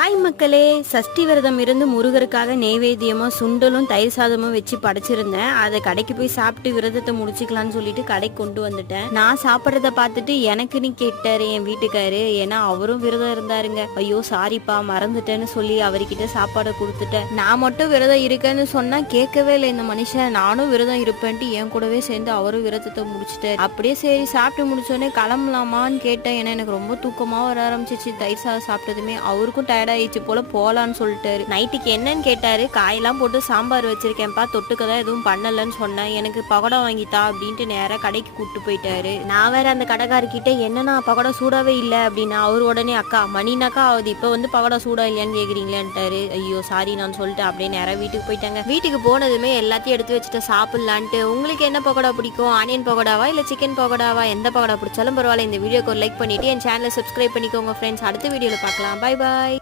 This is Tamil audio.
ஹாய் மக்களே, சஷ்டி விரதம் இருந்து முருகருக்காக நெய்வேத்தியமா சுண்டலும் தயிர் சாதமும் வச்சு படைச்சிருந்தேன். அதை கடைக்கு போய் சாப்பிட்டு விரதத்தை முடிச்சுக்கலான்னு சொல்லிட்டு கடைக்கு கொண்டு வந்துட்டேன். நான் சாப்பிட்றத பார்த்துட்டு எனக்குன்னு கேட்டாரு என் வீட்டுக்காரு. ஏன்னா அவரும் விரதம் இருந்தாருங்க. ஐயோ சாரிப்பா மறந்துட்டேன்னு சொல்லி அவர்கிட்ட சாப்பாடை கொடுத்துட்டேன். நான் மட்டும் விரதம் இருக்கேன்னு சொன்னா கேட்கவே இல்லை இந்த மனுஷன். நானும் விரதம் இருப்பேன்ட்டு என் கூடவே சேர்ந்து அவரும் விரதத்தை முடிச்சுட்டாரு. அப்படியே சரி சாப்பிட்டு முடிச்சோடனே கிளம்பலாமான்னு கேட்டேன். ஏன்னா எனக்கு ரொம்ப தூக்கமா வர ஆரம்பிச்சிச்சு. தயிர் சாதம் சாப்பிட்டதுமே அவருக்கும் டயர்ட் ஆயிடுச்சு போல, போலான்னு சொல்லிட்டாரு. நைட்டுக்கு என்னன்னு கேட்டாரு. காயெல்லாம் போட்டு சாம்பார் வச்சிருக்கேன்ப்பா, தொட்டுக்கதான் எதுவும் பண்ணலன்னு சொன்னேன். எனக்கு பகோடா வாங்கித்தா அப்படின்ட்டு நேரா கடைக்கு கூப்பிட்டு போயிட்டாரு. நான் வேற அந்த கடைக்காரர்கிட்ட என்னன்னா பகோடா சூடாவே இல்லை அப்படின்னா அவர் உடனே அக்கா மணினாக்கா ஆகுது, இப்ப வந்து பகோடா சூடா இல்லையான்னு கேக்குறீங்களான்ட்டாரு. ஐயோ சாரி நான் சொல்லிட்டு அப்படியே நேரா வீட்டுக்கு போயிட்டாங்க. வீட்டுக்கு போனதுமே எல்லாத்தையும் எடுத்து வச்சுட்டு சாப்பிடலான்ட்டு. உங்களுக்கு என்ன பகோடா பிடிக்கும்? ஆனியன் பகோடாவா இல்ல சிக்கன் பகோடாவா? எந்த பகோடா பிடிச்சாலும் பரவாயில்ல, இந்த வீடியோக்கு ஒரு லைக் பண்ணிட்டு என் சேனலை சப்ஸ்கிரைப் பண்ணிக்கோங்க ஃப்ரெண்ட்ஸ். அடுத்த வீடியோல பார்க்கலாம். Bye bye.